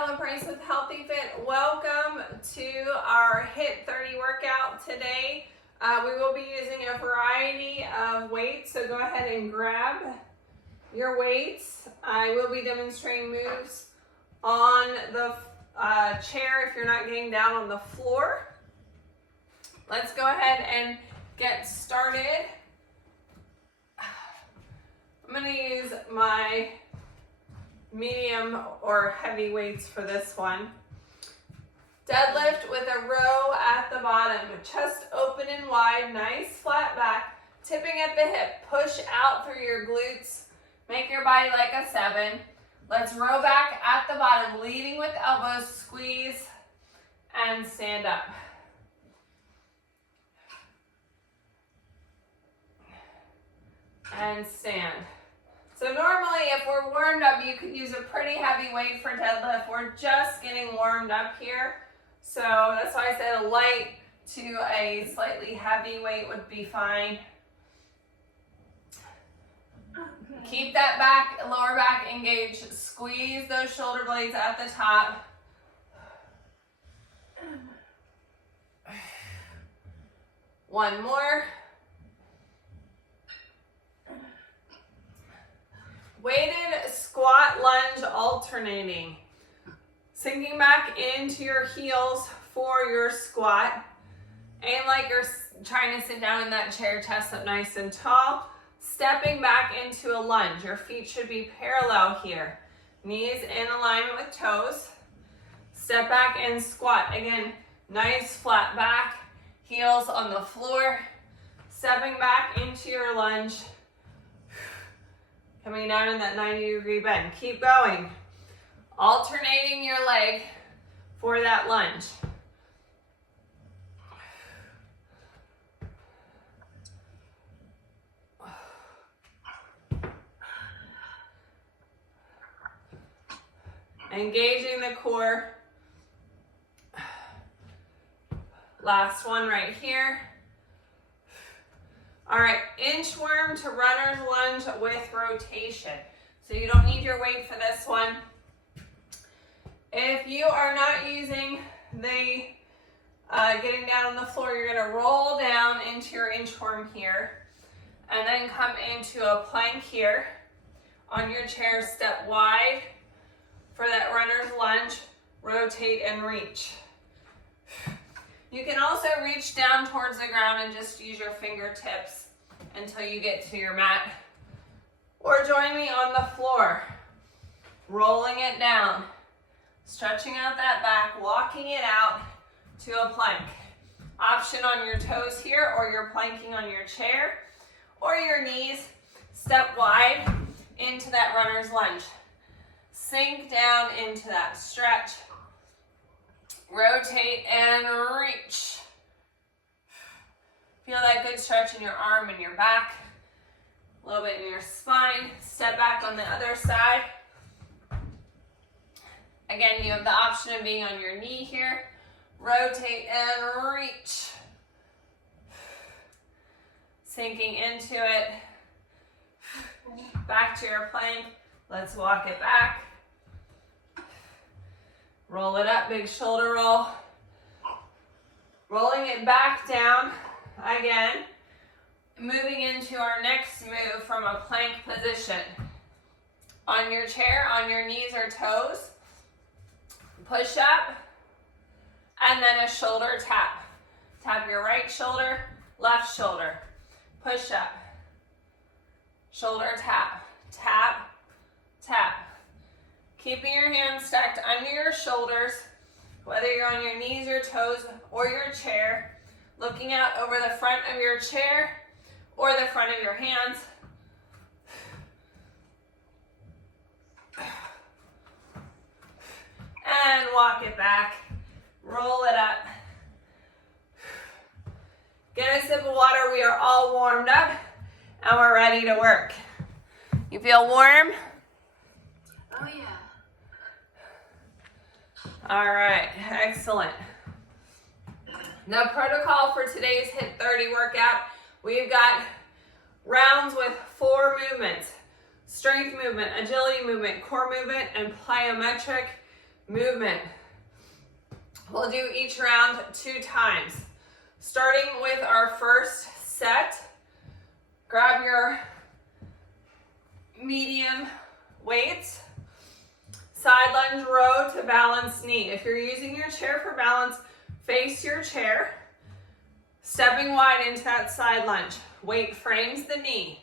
Keller Price with Healthy Fit. Welcome to our HIIT-30 workout today. We will be using a variety of weights, so go ahead and grab your weights. I will be demonstrating moves on the chair if you're not getting down on the floor. Let's go ahead and get started. I'm going to use my medium or heavy weights for this one. Deadlift with a row at the bottom, chest open and wide, nice flat back, tipping at the hip, push out through your glutes, make your body like a 7. Let's row back at the bottom, leading with elbows, squeeze, and stand up. And stand. So normally if we're warmed up, you could use a pretty heavy weight for deadlift. We're just getting warmed up here. So that's why I said a light to a slightly heavy weight would be fine. Okay. Keep that back, lower back engaged. Squeeze those shoulder blades at the top. One more. Weighted squat lunge alternating. Sinking back into your heels for your squat. Aim like you're trying to sit down in that chair, chest up nice and tall. Stepping back into a lunge. Your feet should be parallel here. Knees in alignment with toes. Step back and squat. Again, nice flat back. Heels on the floor. Stepping back into your lunge. Coming down in that 90-degree bend. Keep going. Alternating your leg for that lunge. Engaging the core. Last one right here. All right, inchworm to runner's lunge with rotation. So you don't need your weight for this one. If you are not using the getting down on the floor, you're gonna roll down into your inchworm here and then come into a plank here. On your chair, step wide for that runner's lunge, rotate and reach. You can also reach down towards the ground and just use your fingertips until you get to your mat. Or join me on the floor, rolling it down, stretching out that back, walking it out to a plank. Option on your toes here, or you're planking on your chair, or your knees. Step wide into that runner's lunge. Sink down into that stretch. Rotate and reach. Feel that good stretch in your arm and your back. A little bit in your spine. Step back on the other side. Again, you have the option of being on your knee here. Rotate and reach. Sinking into it. Back to your plank. Let's walk it back. Roll it up, big shoulder roll. Rolling it back down again. Moving into our next move from a plank position. On your chair, on your knees or toes. Push up. And then a shoulder tap. Tap your right shoulder, left shoulder. Push up. Shoulder tap. Tap, tap. Keeping your hands stacked under your shoulders, whether you're on your knees, your toes, or your chair, looking out over the front of your chair or the front of your hands. And walk it back. Roll it up. Get a sip of water. We are all warmed up and we're ready to work. You feel warm? Oh yeah. All right, excellent. The protocol for today's HIIT-30 workout, we've got rounds with 4 movements. Strength movement, agility movement, core movement, and plyometric movement. We'll do each round 2 times. Starting with our first set, grab your medium weights. Side lunge row to balance knee. If you're using your chair for balance, face your chair. Stepping wide into that side lunge. Weight frames the knee.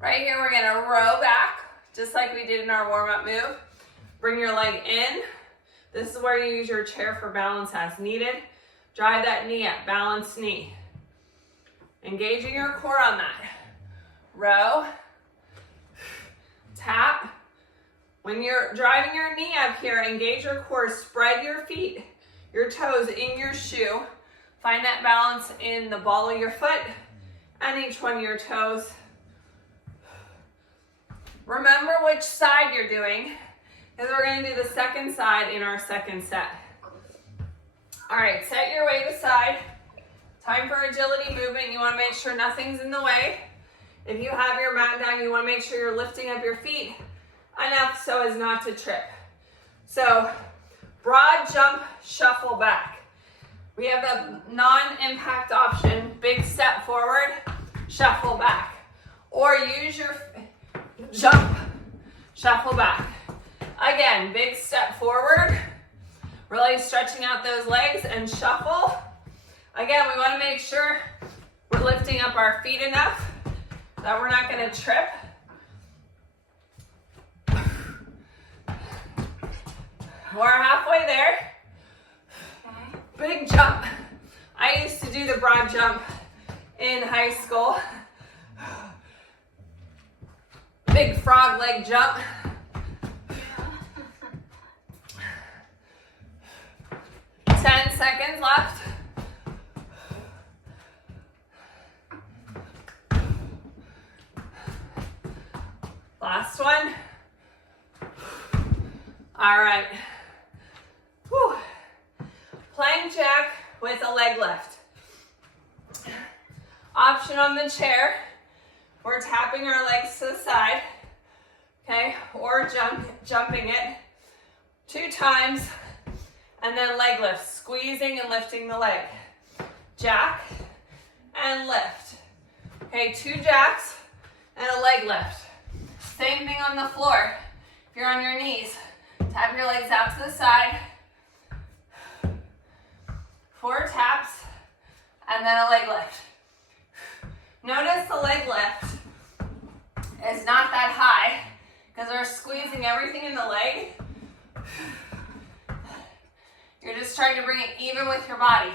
Right here, we're gonna row back, just like we did in our warm-up move. Bring your leg in. This is where you use your chair for balance as needed. Drive that knee up, balanced knee. Engaging your core on that. Row, tap. When you're driving your knee up here, engage your core, spread your feet, your toes in your shoe. Find that balance in the ball of your foot and each one of your toes. Remember which side you're doing, because we're going to do the second side in our second set. All right, set your weight aside. Time for agility movement. You want to make sure nothing's in the way. If you have your mat down, you want to make sure you're lifting up your feet enough so as not to trip. So, broad jump, shuffle back. We have the non-impact option, big step forward, shuffle back. Or use your jump, shuffle back. Again, big step forward, really stretching out those legs and shuffle. Again, we want to make sure we're lifting up our feet enough that we're not going to trip. We're halfway there. Big jump. I used to do the broad jump in high school. Big frog leg jump. 10 seconds left. Last one. All right. Whew. Plank jack with a leg lift. Option on the chair. We're tapping our legs to the side, okay? Or jumping it 2 times, and then leg lift, squeezing and lifting the leg. Jack and lift. Okay, 2 jacks and a leg lift. Same thing on the floor. If you're on your knees, tap your legs out to the side. 4 taps, and then a leg lift. Notice the leg lift is not that high because we're squeezing everything in the leg. You're just trying to bring it even with your body.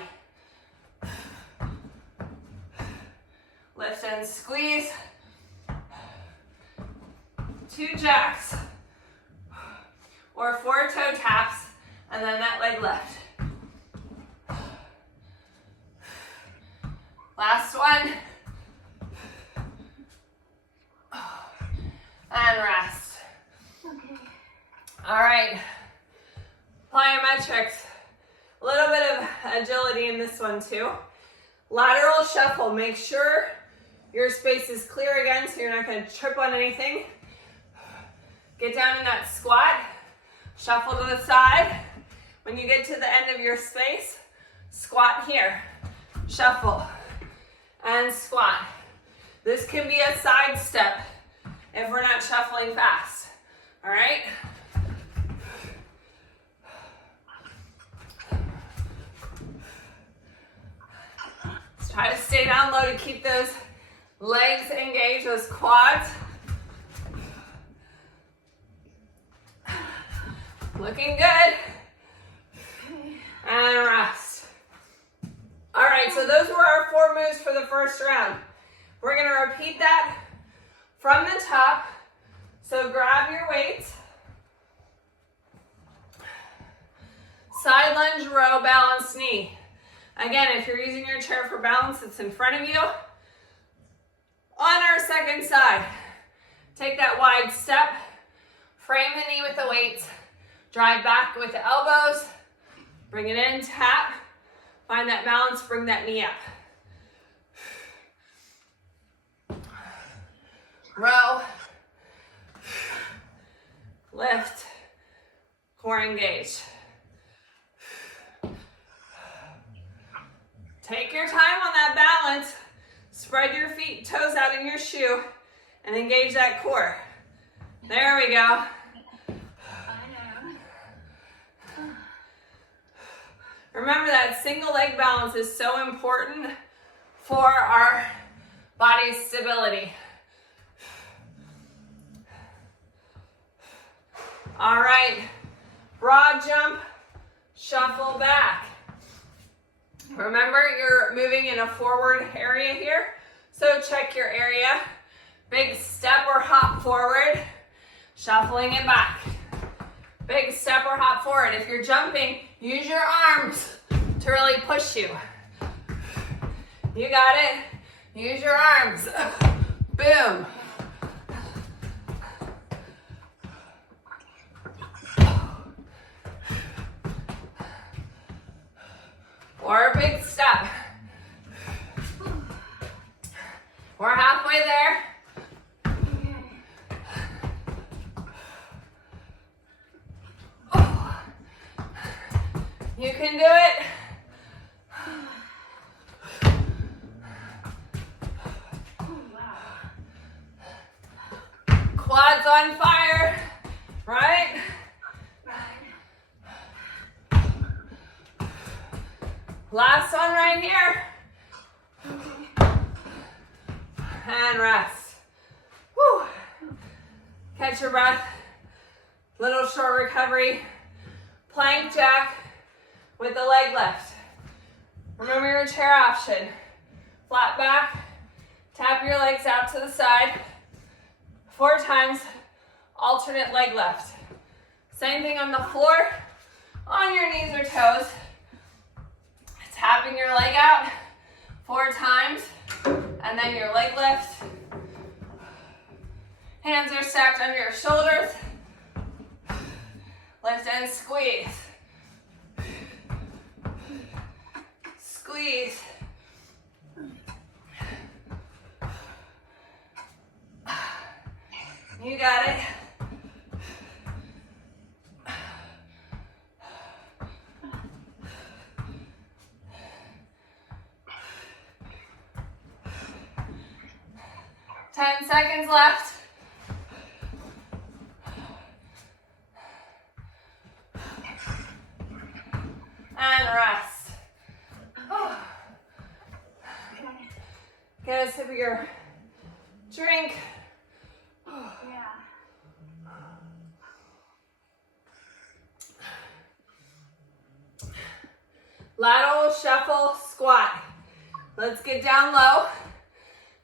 Lift and squeeze. 2 jacks or 4 toe taps, and then that leg lift. Last one. And rest. Okay. All right. Plyometrics. A little bit of agility in this one too. Lateral shuffle. Make sure your space is clear again so you're not going to trip on anything. Get down in that squat. Shuffle to the side. When you get to the end of your space, squat here. Shuffle and squat. This can be a side step if we're not shuffling fast. All right? Let's try to stay down low to keep those legs engaged, those quads. Looking good. And rest. All right, so those were our 4 moves for the first round. We're gonna repeat that from the top. So grab your weights. Side lunge, row, balance knee. Again, if you're using your chair for balance, it's in front of you. On our second side, take that wide step, frame the knee with the weights, drive back with the elbows, bring it in, tap, find that balance, bring that knee up. Row, lift, More engaged. Take your time on that balance. Spread your feet, toes out in your shoe, and engage that core. There we go. Remember that single leg balance is so important for our body's stability. All right, broad jump, shuffle back. Remember, you're moving in a forward area here, so check your area. Big step or hop forward, shuffling it back. Big step or hop forward. If you're jumping, use your arms to really push you. You got it. Use your arms. Boom. Or a big step. We're halfway there. You can do it. Quads on fire, right? Last one right here. And rest. Whew. Catch your breath. Little short recovery. Plank jack with the leg lift. Remember your chair option. Flat back. Tap your legs out to the side. 4 times alternate leg lift. Same thing on the floor. On your knees or toes. Tapping your leg out 4 times, and then your leg lift. Hands are stacked under your shoulders. Lift and squeeze. Squeeze. You got it. Ten seconds left. And rest. Get a sip of your drink. Lateral shuffle squat. Let's get down low.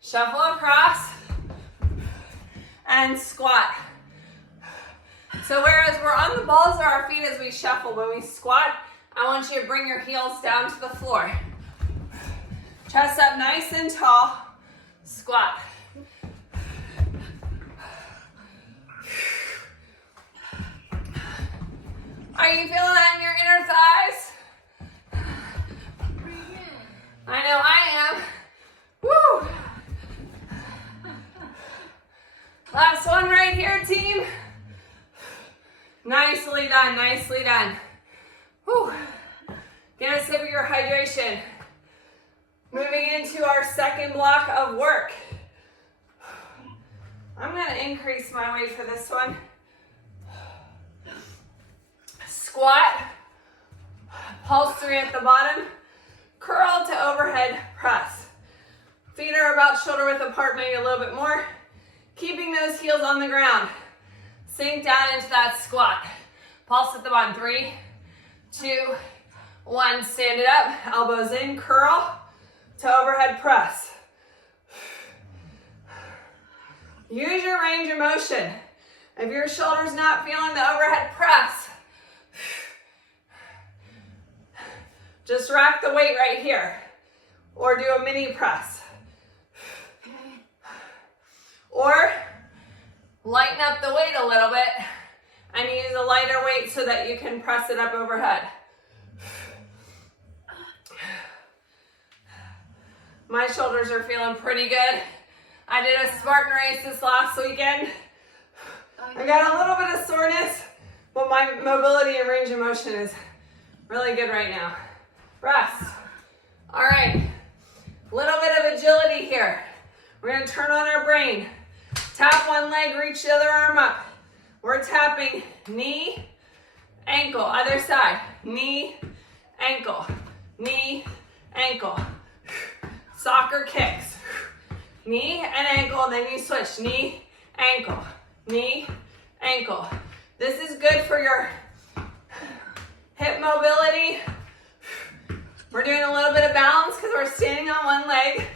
Shuffle across and squat. So whereas we're on the balls of our feet as we shuffle, when we squat, I want you to bring your heels down to the floor. Chest up nice and tall. Squat. Are you feeling that in your inner thighs? I know I am. Woo! Last one right here, team. Nicely done, nicely done. Whew. Get a sip of your hydration. Moving into our second block of work. I'm going to increase my weight for this one. Squat. Pulse 3 at the bottom. Curl to overhead press. Feet are about shoulder width apart, maybe a little bit more. Keeping those heels on the ground. Sink down into that squat. Pulse at the bottom. 3, 2, 1. Stand it up. Elbows in. Curl to overhead press. Use your range of motion. If your shoulder's not feeling the overhead press, just rack the weight right here. Or do a mini press. Or lighten up the weight a little bit and use a lighter weight so that you can press it up overhead. My shoulders are feeling pretty good. I did a Spartan race this last weekend. I got a little bit of soreness, but my mobility and range of motion is really good right now. Rest. All right, little bit of agility here. We're gonna turn on our brain. Tap one leg, reach the other arm up. We're tapping knee, ankle, other side. Knee, ankle, knee, ankle. Soccer kicks. Knee and ankle, then you switch. Knee, ankle, knee, ankle. This is good for your hip mobility. We're doing a little bit of balance because we're standing on one leg.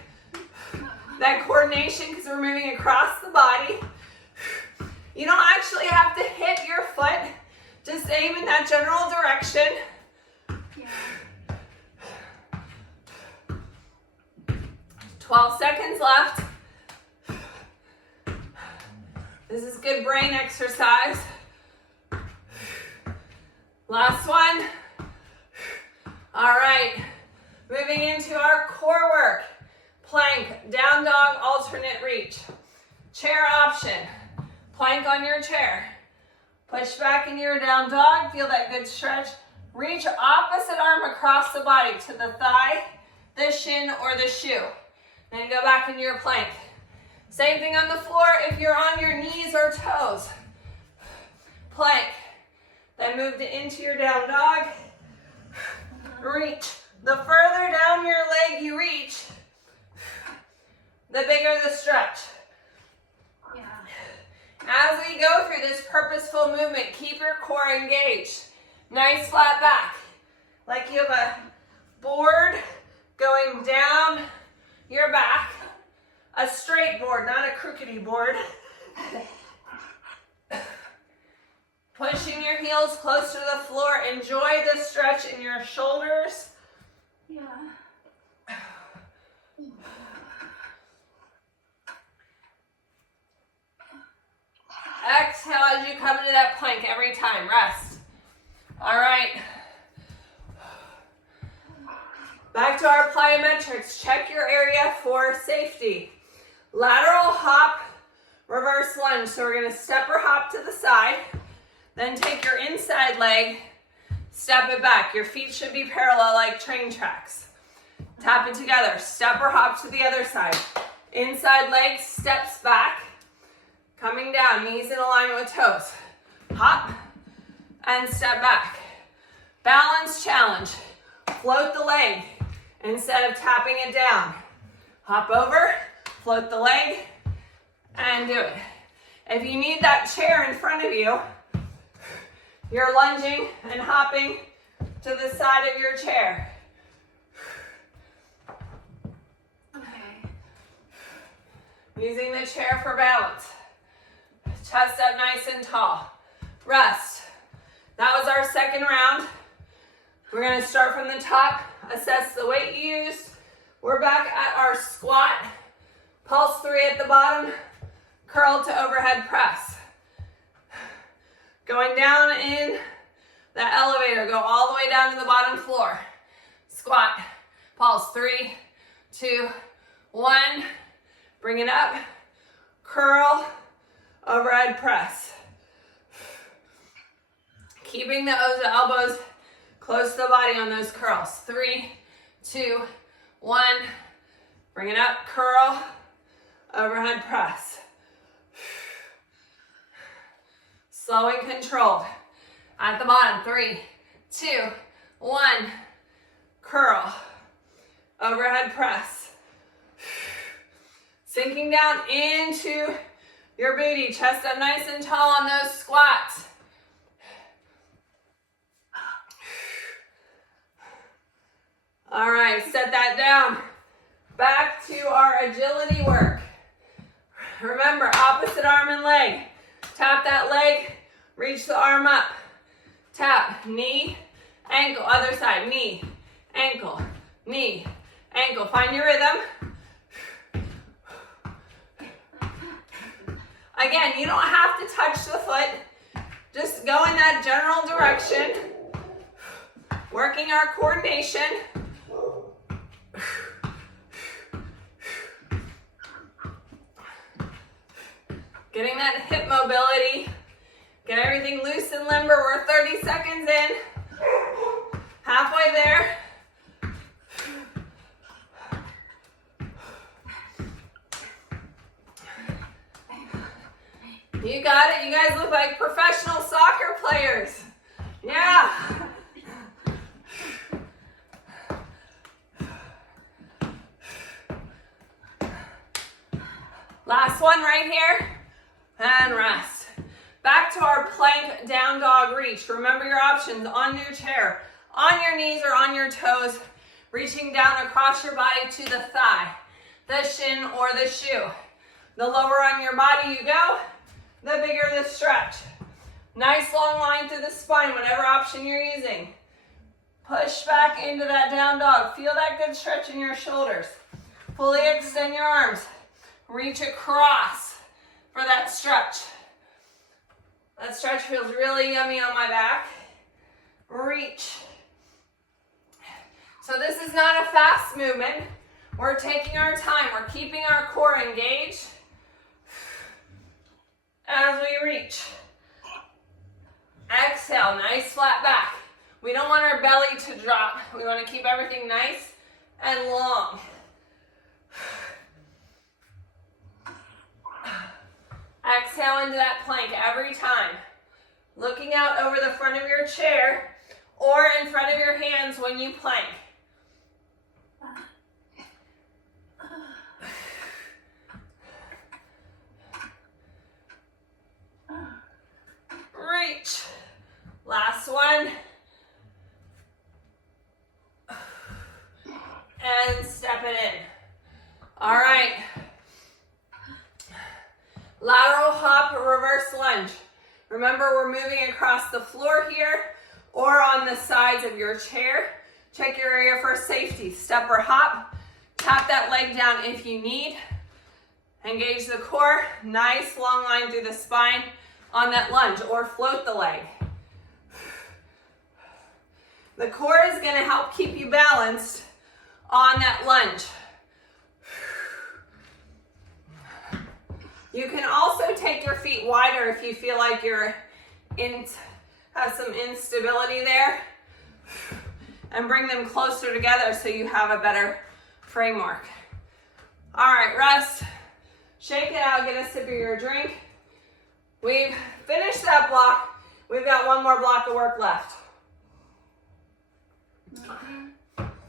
That coordination because we're moving across the body. You don't actually have to hit your foot. Just aim in that general direction. Yeah. 12 seconds left. This is good brain exercise. Last one. All right, moving into our core work. Plank, down dog, alternate reach. Chair option. Plank on your chair. Push back into your down dog, feel that good stretch. Reach opposite arm across the body to the thigh, the shin, or the shoe. Then go back into your plank. Same thing on the floor if you're on your knees or toes. Plank. Then move into your down dog. Reach. The further down your leg you reach, the bigger the stretch. Yeah. As we go through this purposeful movement, keep your core engaged. Nice flat back. Like you have a board going down your back. A straight board, not a crookedy board. Pushing your heels close to the floor. Enjoy the stretch in your shoulders. Yeah. Exhale as you come into that plank every time. Rest. All right. Back to our plyometrics. Check your area for safety. Lateral hop, reverse lunge. So we're going to step or hop to the side. Then take your inside leg, step it back. Your feet should be parallel like train tracks. Tap it together. Step or hop to the other side. Inside leg steps back. Coming down, knees in alignment with toes. Hop and step back. Balance challenge. Float the leg instead of tapping it down. Hop over, float the leg, and do it. If you need that chair in front of you, you're lunging and hopping to the side of your chair. Okay. Using the chair for balance. Chest up nice and tall. Rest. That was our second round. We're going to start from the top, assess the weight you used. We're back at our squat. Pulse 3 at the bottom, curl to overhead press. Going down in the elevator, go all the way down to the bottom floor. Squat, pulse 3, 2, 1. Bring it up, curl, overhead press. Keeping the elbows close to the body on those curls. 3, 2, 1. Bring it up, curl, overhead press. Slow and controlled. At the bottom, 3, 2, 1. Curl, overhead press. Sinking down into your booty, chest up nice and tall on those squats. All right, set that down. Back to our agility work. Remember, opposite arm and leg. Tap that leg, reach the arm up. Tap, knee, ankle, other side, knee, ankle, knee, ankle. Find your rhythm. Again, you don't have to touch the foot. Just go in that general direction. Working our coordination. Getting that hip mobility. Get everything loose and limber. We're 30 seconds in. Halfway there. You got it. You guys look like professional soccer players. Yeah. Last one right here. And rest. Back to our plank down dog reach. Remember your options on your chair, on your knees or on your toes, reaching down across your body to the thigh, the shin or the shoe. The lower on your body you go, the bigger the stretch. Nice long line through the spine, whatever option you're using. Push back into that down dog. Feel that good stretch in your shoulders. Fully extend your arms. Reach across for that stretch. That stretch feels really yummy on my back. Reach. So this is not a fast movement. We're taking our time. We're keeping our core engaged as we reach. Exhale, nice flat back. We don't want our belly to drop. We want to keep everything nice and long. Exhale into that plank every time. Looking out over the front of your chair or in front of your hands when you plank. Reach. Last one. And step it in. All right. Lateral hop, reverse lunge. Remember, we're moving across the floor here or on the sides of your chair. Check your area for safety. Step or hop. Tap that leg down if you need. Engage the core. Nice long line through the spine on that lunge, or float the leg. The core is going to help keep you balanced on that lunge. You can also take your feet wider if you feel like you're have some instability there, and bring them closer together so you have a better framework. All right, rest. Shake it out, get a sip of your drink. We've finished that block. We've got one more block of work left.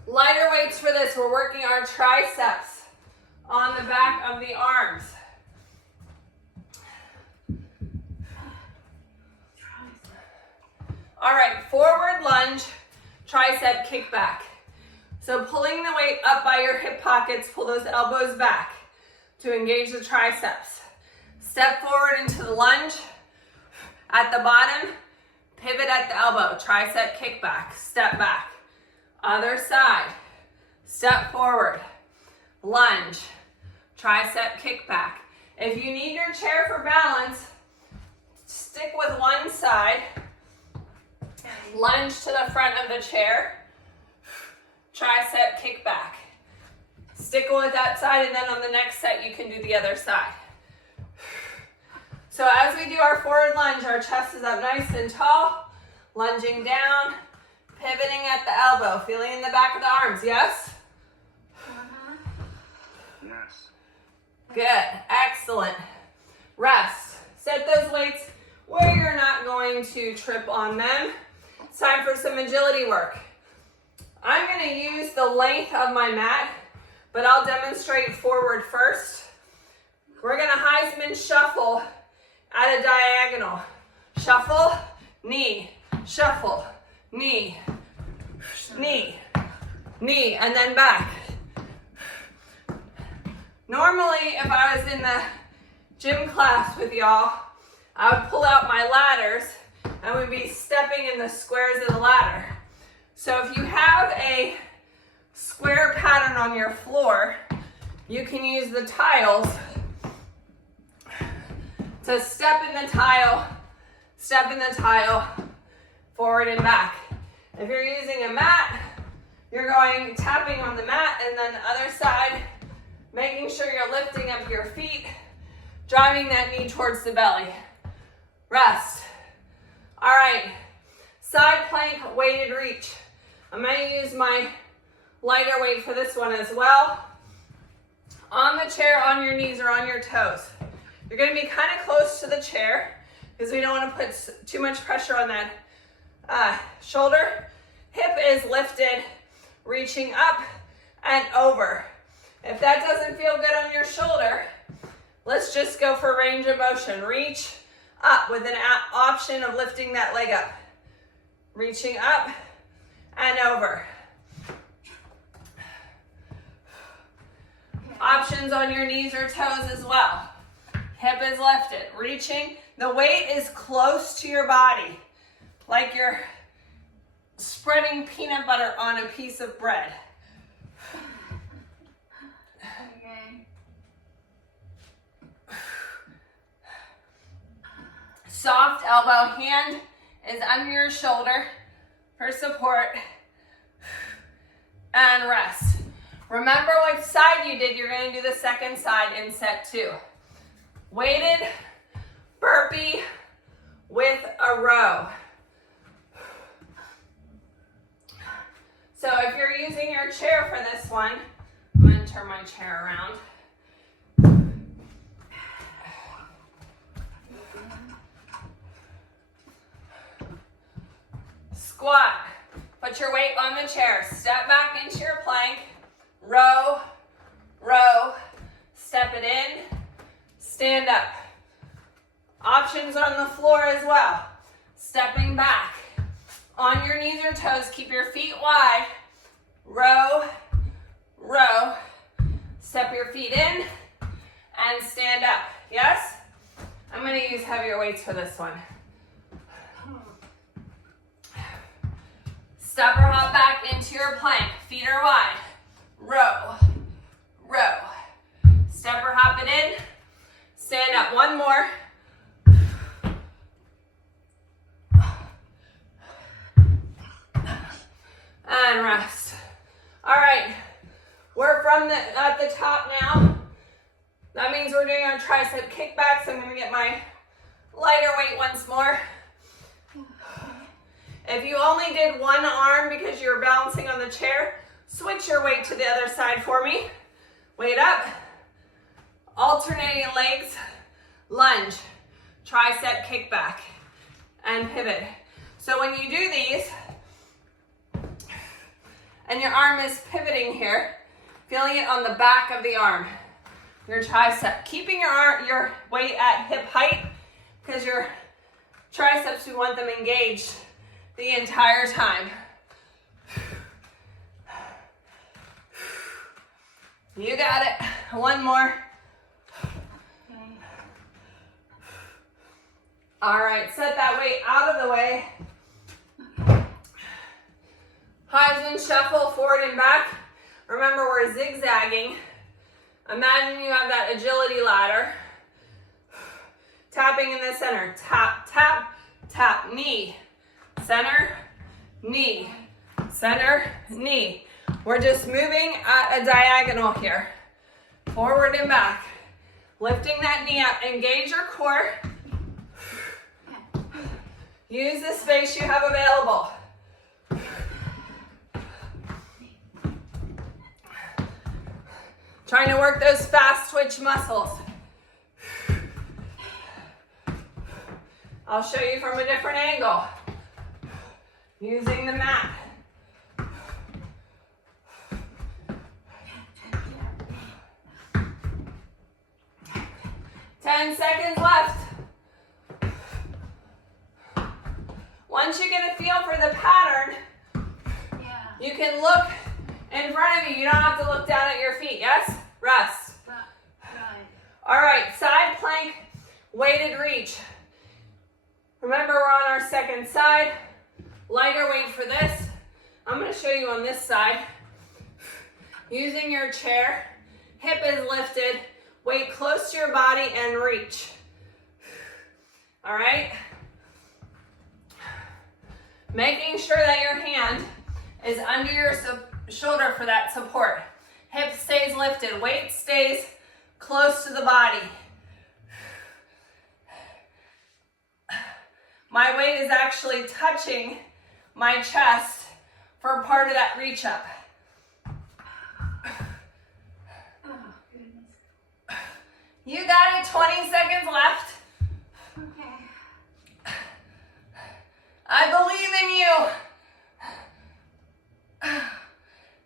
Lighter weights for this. We're working our triceps on the back of the arms. All right, forward lunge, tricep kickback. So pulling the weight up by your hip pockets, pull those elbows back to engage the triceps. Step forward into the lunge. At the bottom, pivot at the elbow, tricep kickback, step back. Other side, step forward, lunge, tricep kickback. If you need your chair for balance, stick with one side, lunge to the front of the chair, tricep kickback. Stick with that side, and then on the next set you can do the other side. So as we do our forward lunge, our chest is up nice and tall, lunging down, pivoting at the elbow, feeling in the back of the arms, yes? Yes. Good, excellent. Rest. Set those weights where you're not going to trip on them. It's time for some agility work. I'm going to use the length of my mat, but I'll demonstrate forward first. We're going to Heisman shuffle at a diagonal. Shuffle, knee, shuffle, knee, knee, knee, and then back. Normally, if I was in the gym class with y'all, I would pull out my ladders and we'd be stepping in the squares of the ladder. So if you have a square pattern on your floor, you can use the tiles to step in the tile, forward and back. If you're using a mat, you're going tapping on the mat, and then the other side, making sure you're lifting up your feet, driving that knee towards the belly. Rest. All right, side plank weighted reach. I'm going to use my lighter weight for this one as well. On the chair, on your knees or on your toes. You're going to be kind of close to the chair because we don't want to put too much pressure on that shoulder. Hip is lifted, reaching up and over. If that doesn't feel good on your shoulder, let's just go for range of motion. Reach up with an option of lifting that leg up. Reaching up and over. Options on your knees or toes as well. Hip is lifted, reaching. The weight is close to your body, like you're spreading peanut butter on a piece of bread. Okay. Soft elbow, hand is under your shoulder for support. And rest. Remember what side you did, you're going to do the second side in set 2. Weighted burpee with a row. So if you're using your chair for this one, I'm going to turn my chair around. Squat. Put your weight on the chair. Step back into your plank. Row, row. Step it in. Stand up. Options on the floor as well. Stepping back. On your knees or toes, keep your feet wide. Row, row. Step your feet in and stand up. Yes? I'm going to use heavier weights for this one. Step or hop back into your plank. Feet are wide. Row, row. Step or hop it in. Stand up. One more. And rest. All right. We're at the top now. That means we're doing our tricep kickbacks. I'm going to get my lighter weight once more. If you only did one arm because you're balancing on the chair, switch your weight to the other side for me. Weight up. Alternating legs. Lunge. Tricep kickback. And pivot. So when you do these, and your arm is pivoting here, feeling it on the back of the arm. Your tricep. Keeping your weight at hip height because your triceps, we want them engaged the entire time. You got it. One more. All right, set that weight out of the way. Heisman shuffle forward and back. Remember, we're zigzagging. Imagine you have that agility ladder. Tapping in the center. Tap, tap, tap, knee. Center, knee. Center, knee. We're just moving at a diagonal here. Forward and back. Lifting that knee up. Engage your core. Use the space you have available. Trying to work those fast twitch muscles. I'll show you from a different angle. Using the mat. Ten seconds left. Once you get a feel for the pattern, you can look in front of you. You don't have to look down at your feet, yes? Rest. Right. All right, side plank, weighted reach. Remember, we're on our second side. Lighter weight for this. I'm going to show you on this side. Using your chair, hip is lifted, weight close to your body and reach. All right? Making sure that your hand is under your shoulder for that support. Hip stays lifted, weight stays close to the body. my weight is actually touching my chest for part of that reach up. Oh, goodness. You got it, 20 seconds left. Okay. I believe in you.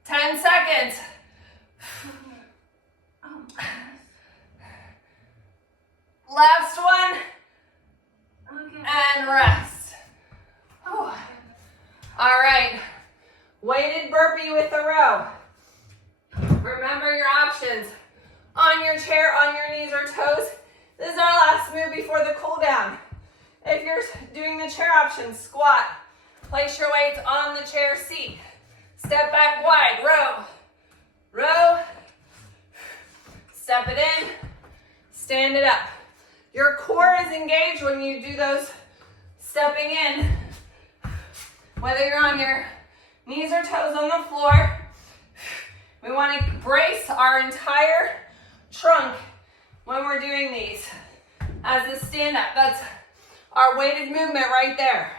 10 seconds. Okay. Oh, goodness. Last one, Okay. and rest. Oh, All right, weighted burpee with a row. Remember your options. On your chair, on your knees or toes. This is our last move before the cool down. If you're doing the chair option, squat. Place your weights on the chair seat. Step back wide, row. Row. Step it in. Stand it up. Your core is engaged when you do those stepping in. Whether you're on your knees or toes on the floor, we want to brace our entire trunk when we're doing these. As a stand up, that's our weighted movement right there.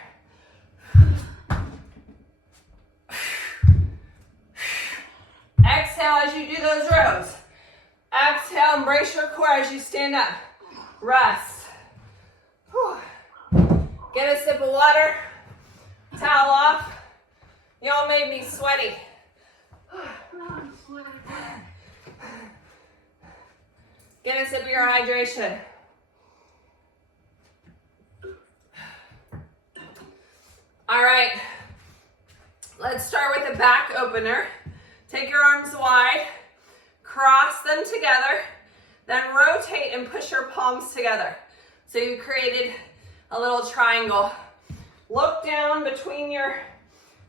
Exhale as you do those rows. Exhale and brace your core as you stand up. Rest. Whew. Get a sip of water. Towel off. Y'all made me sweaty. I'm sweating. Get a sip of your hydration. All right. Let's start with a back opener. Take your arms wide. Cross them together. Then rotate and push your palms together. So you created a little triangle. Look down between your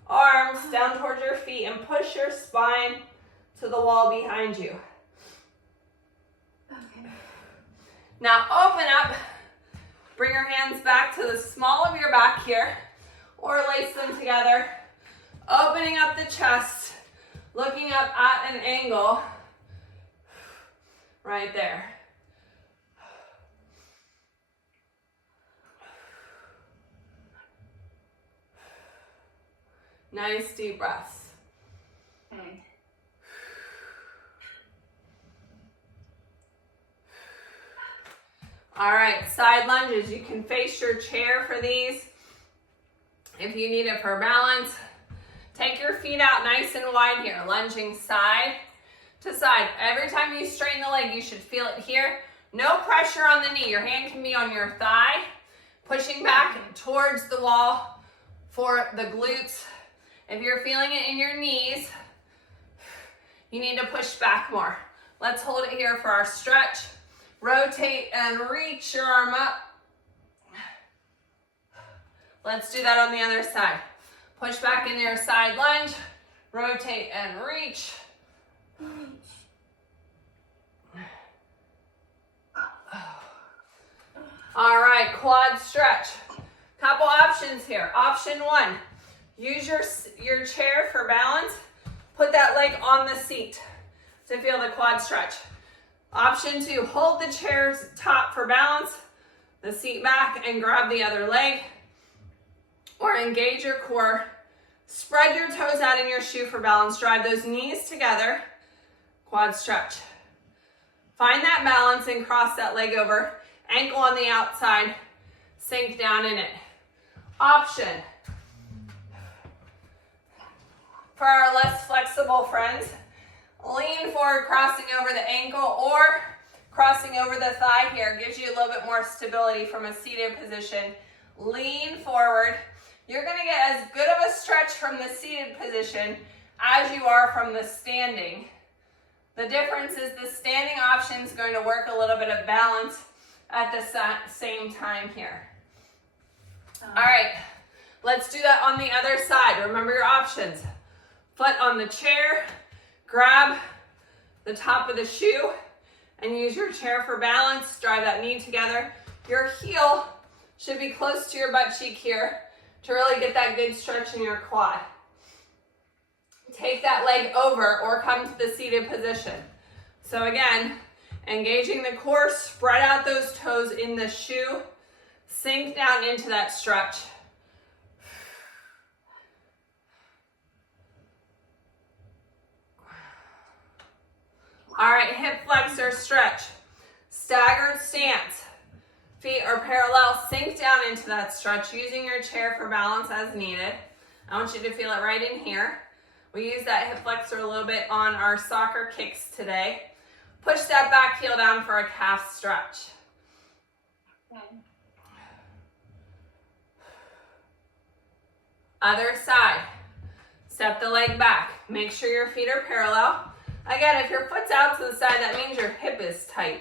arms, down towards your feet, and push your spine to the wall behind you. Okay. Now open up. Bring your hands back to the small of your back here, or lace them together. Opening up the chest, looking up at an angle. Right there. Nice deep breaths. Okay. All right, side lunges. You can face your chair for these if you need it for balance. Take your feet out nice and wide here, lunging side to side. Every time you straighten the leg, you should feel it here. No pressure on the knee. Your hand can be on your thigh, pushing back towards the wall for the glutes. If you're feeling it in your knees, you need to push back more. Let's hold it here for our stretch. Rotate and reach your arm up. Let's do that on the other side. Push back in your side lunge. Rotate and reach. All right, quad stretch. Couple options here. Option one, use your chair for balance. Put that leg on the seat to feel the quad stretch. Option two, hold the chair's top for balance, the seat back, and grab the other leg. Or engage your core. Spread your toes out in your shoe for balance. Drive those knees together. Quad stretch. Find that balance and cross that leg over. Ankle on the outside. Sink down in it. Option. For our less flexible friends, lean forward, crossing over the ankle or crossing over the thigh here. Gives you a little bit more stability from a seated position. Lean forward. You're going to get as good of a stretch from the seated position as you are from the standing. The difference is the standing option is going to work a little bit of balance at the same time here. All right, let's do that on the other side. Remember your options. Foot on the chair, grab the top of the shoe and use your chair for balance. Drive that knee together. Your heel should be close to your butt cheek here to really get that good stretch in your quad. Take that leg over or come to the seated position. So again, engaging the core, spread out those toes in the shoe, Sink down into that stretch. All right, hip flexor stretch. Staggered stance. Feet are parallel. Sink down into that stretch using your chair for balance as needed. I want you to feel it right in here. We use that hip flexor a little bit on our soccer kicks today. Push that back heel down for a calf stretch. Other side. Step the leg back. Make sure your feet are parallel. Again, if your foot's out to the side, that means your hip is tight.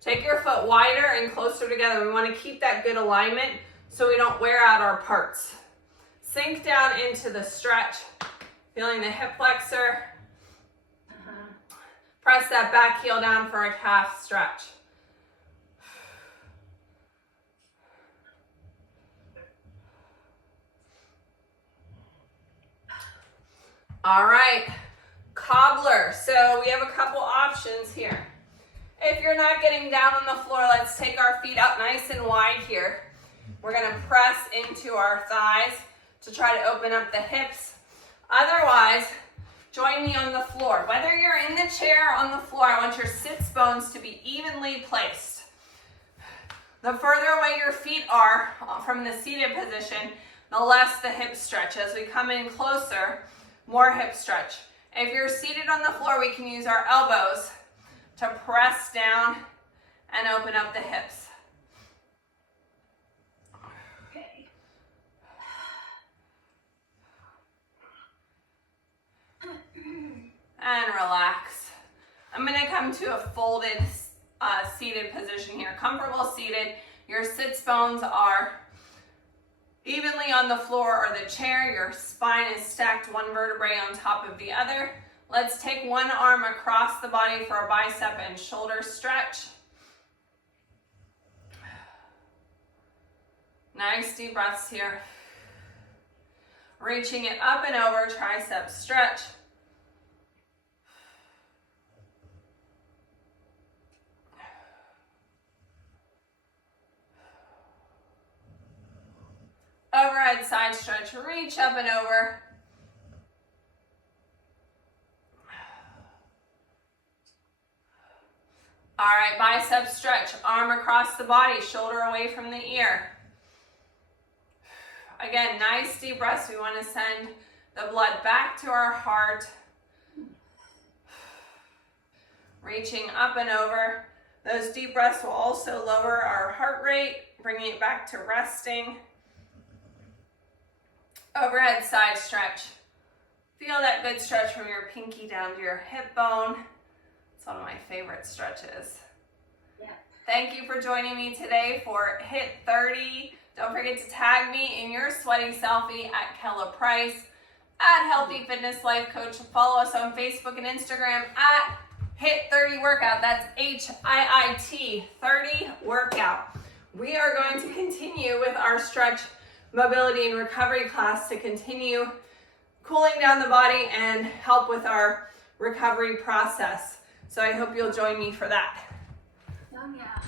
Take your foot wider and closer together. We want to keep that good alignment so we don't wear out our parts. Sink down into the stretch, feeling the hip flexor. Press that back heel down for a calf stretch. All right, cobbler. So we have a couple options here. If you're not getting down on the floor, let's take our feet up nice and wide here. We're gonna press into our thighs to try to open up the hips. Otherwise, join me on the floor. Whether you're in the chair or on the floor, I want your sits bones to be evenly placed. The further away your feet are from the seated position, the less the hip stretch. As we come in closer, more hip stretch. If you're seated on the floor, we can use our elbows to press down and open up the hips. Okay. And relax. I'm gonna come to a folded seated position here. Comfortable seated. Your sits bones are evenly on the floor or the chair. Your spine is stacked one vertebrae on top of the other. Let's take one arm across the body for a bicep and shoulder stretch. Nice deep breaths here. Reaching it up and over, tricep stretch. Overhead side stretch, reach up and over. All right, bicep stretch, arm across the body, shoulder away from the ear. Again, nice deep breaths. We want to send the blood back to our heart. Reaching up and over. Those deep breaths will also lower our heart rate, bringing it back to resting. Overhead side stretch. Feel that good stretch from your pinky down to your hip bone. It's one of my favorite stretches. Yeah. Thank you for joining me today for HIIT-30. Don't forget to tag me in your sweaty selfie at Kella Price, at Healthy Fitness Life Coach. Follow us on Facebook and Instagram at HIIT-30 Workout. That's HIIT 30 Workout. We are going to continue with our stretch, mobility, and recovery class to continue cooling down the body and help with our recovery process. So I hope you'll join me for that. Oh, yeah.